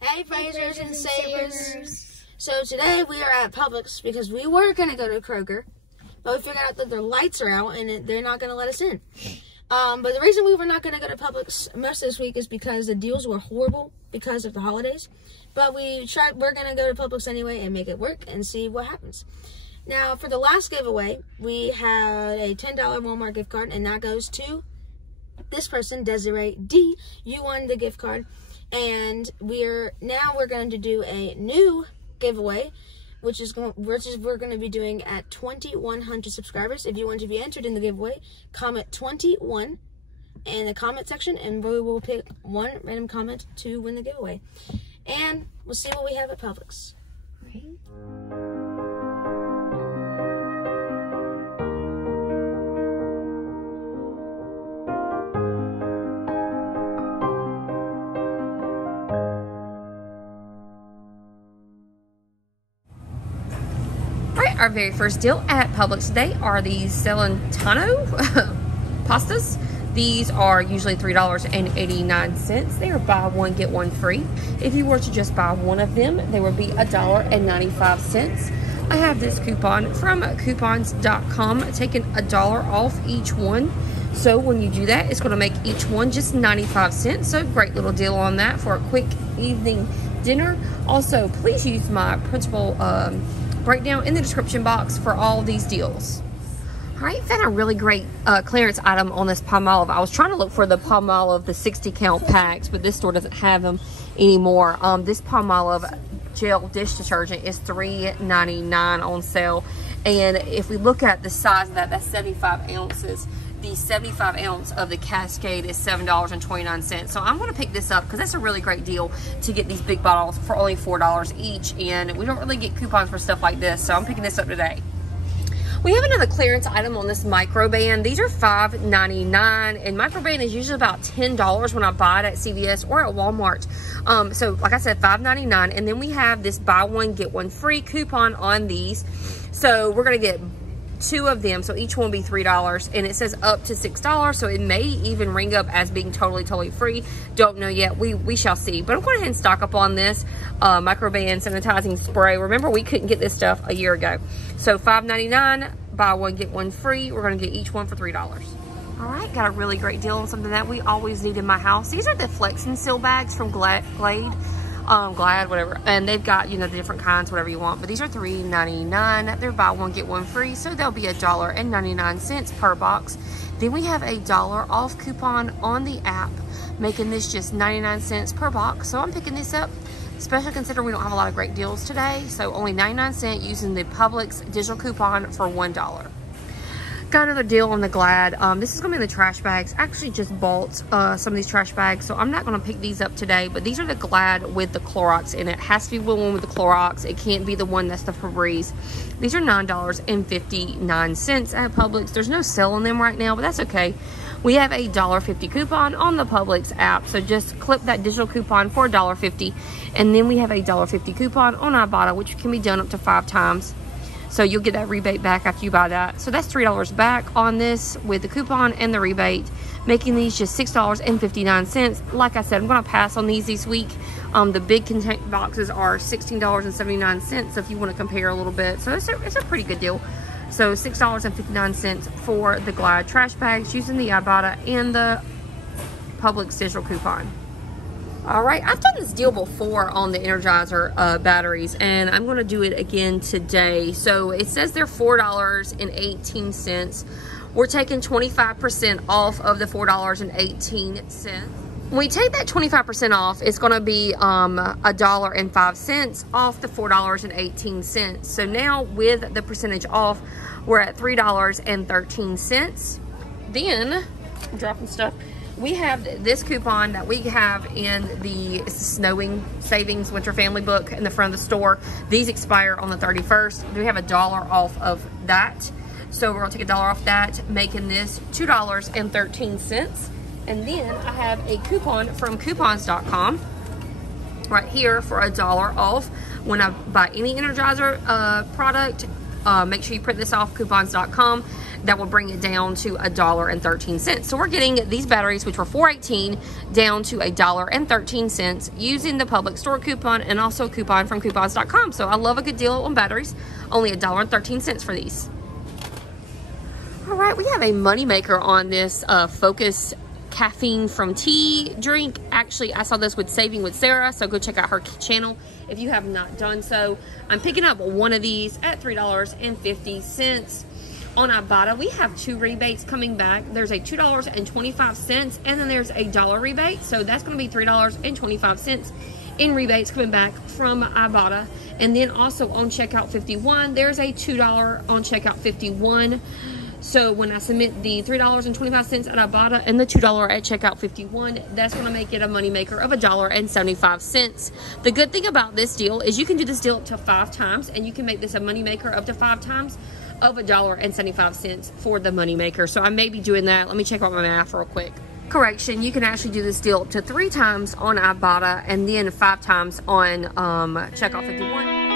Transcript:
Hey, praisers and savers. So today we are at Publix because we were going to go to Kroger, but we figured out that their lights are out and they're not going to let us in. But the reason we were not going to go to Publix most of this week is because the deals were horrible because of the holidays. But we're going to go to Publix anyway and make it work and see what happens. Now, for the last giveaway, we had a $10 Walmart gift card, and that goes to this person, Desiree D. You won the gift card. And we're going to do a new giveaway, which we're going to be doing at 2,100 subscribers. If you want to be entered in the giveaway, comment 21 in the comment section, and we will pick one random comment to win the giveaway. And we'll see what we have at Publix. Right? Our very first deal at Publix today are these Celantano Pastas. These are usually $3.89. They are buy one, get one free. If you were to just buy one of them, they would be $1.95. I have this coupon from coupons.com, taking $1 off each one. So when you do that, it's going to make each one just 95 cents. So great little deal on that for a quick evening dinner. Also, please use my principal breakdown in the description box for all these deals. All right, found a really great clearance item on this Palmolive. I was trying to look for the Palmolive, the 60 count packs, but this store doesn't have them anymore. This Palmolive gel dish detergent is $3.99 on sale, and if we look at the size of that, that's 75 ounces. The 75 ounce of the Cascade is $7.29. So I'm going to pick this up because that's a really great deal to get these big bottles for only $4 each. And we don't really get coupons for stuff like this. So I'm picking this up today. We have another clearance item on this Microban. These are $5.99, and Microban is usually about $10 when I buy it at CVS or at Walmart. So like I said, $5.99. And then we have this buy one, get one free coupon on these. So we're going to get 2 of them, so each one will be $3, and it says up to $6, so it may even ring up as being totally free. Don't know yet. We shall see. But I'm going ahead and stock up on this Microban sanitizing spray. Remember, we couldn't get this stuff a year ago. So $5.99, buy one get one free. We're going to get each one for $3. All right, got a really great deal on something that we always need in my house. These are the Flex and Seal bags from Glad, whatever, and they've got, you know, the different kinds, whatever you want, but these are $3.99. They're buy one get one free, so they'll be $1.99 per box. Then we have a $1 off coupon on the app, making this just 99 cents per box. So I'm picking this up, especially considering we don't have a lot of great deals today. So only 99 cents using the Publix digital coupon for $1. Got another deal on the Glad. This is going to be in the trash bags. I actually just bought some of these trash bags, so I'm not going to pick these up today. But these are the Glad with the Clorox in it. It has to be the one with the Clorox. It can't be the one that's the Febreze. These are $9.59 at Publix. There's no sale on them right now, but that's okay. We have a $1.50 coupon on the Publix app, so just clip that digital coupon for $1.50. And then we have a $1.50 coupon on IBOTTA, which can be done up to 5 times. So you'll get that rebate back after you buy that. So that's $3 back on this with the coupon and the rebate, making these just $6.59. Like I said, I'm going to pass on these this week. The big container boxes are $16.79, so if you want to compare a little bit. So it's a pretty good deal. So $6.59 for the Glad trash bags using the IBOTTA and the Publix digital coupon. All right, I've done this deal before on the Energizer batteries, and I'm going to do it again today. So it says they're $4.18. We're taking 25% off of the $4.18. When we take that 25% off, it's going to be $1.05 off the $4.18. So now with the percentage off, we're at $3.13. Then, I'm dropping stuff. We have this coupon that we have in the Snowing Savings Winter Family Book in the front of the store. These expire on the 31st. We have $1 off of that. So we're gonna take $1 off that, making this $2.13. And then I have a coupon from coupons.com right here for $1 off when I buy any Energizer product make sure you print this off coupons.com. That will bring it down to $1.13. So we're getting these batteries, which were $4.18, down to $1.13 using the Publix store coupon and also a coupon from coupons.com. So I love a good deal on batteries. Only $1.13 for these. All right, we have a Moneymaker on this Focus caffeine from tea drink. Actually, I saw this with Saving with Sarah, so go check out her channel if you have not done so. I'm picking up one of these at $3.50. On IBOTTA, we have 2 rebates coming back. There's a $2.25 and then there's a $1 rebate. So that's going to be $3.25 in rebates coming back from IBOTTA. And then also on checkout 51, there's a $2 on checkout 51. So when I submit the $3.25 at IBOTTA and the $2 at checkout 51, that's going to make it a moneymaker of $1.75. The good thing about this deal is you can do this deal up to 5 times, and you can make this a moneymaker up to 5 times of $1.75 for the moneymaker. So I may be doing that. Let me check out my math real quick. Correction, you can actually do this deal up to 3 times on IBOTTA and then 5 times on checkout 51.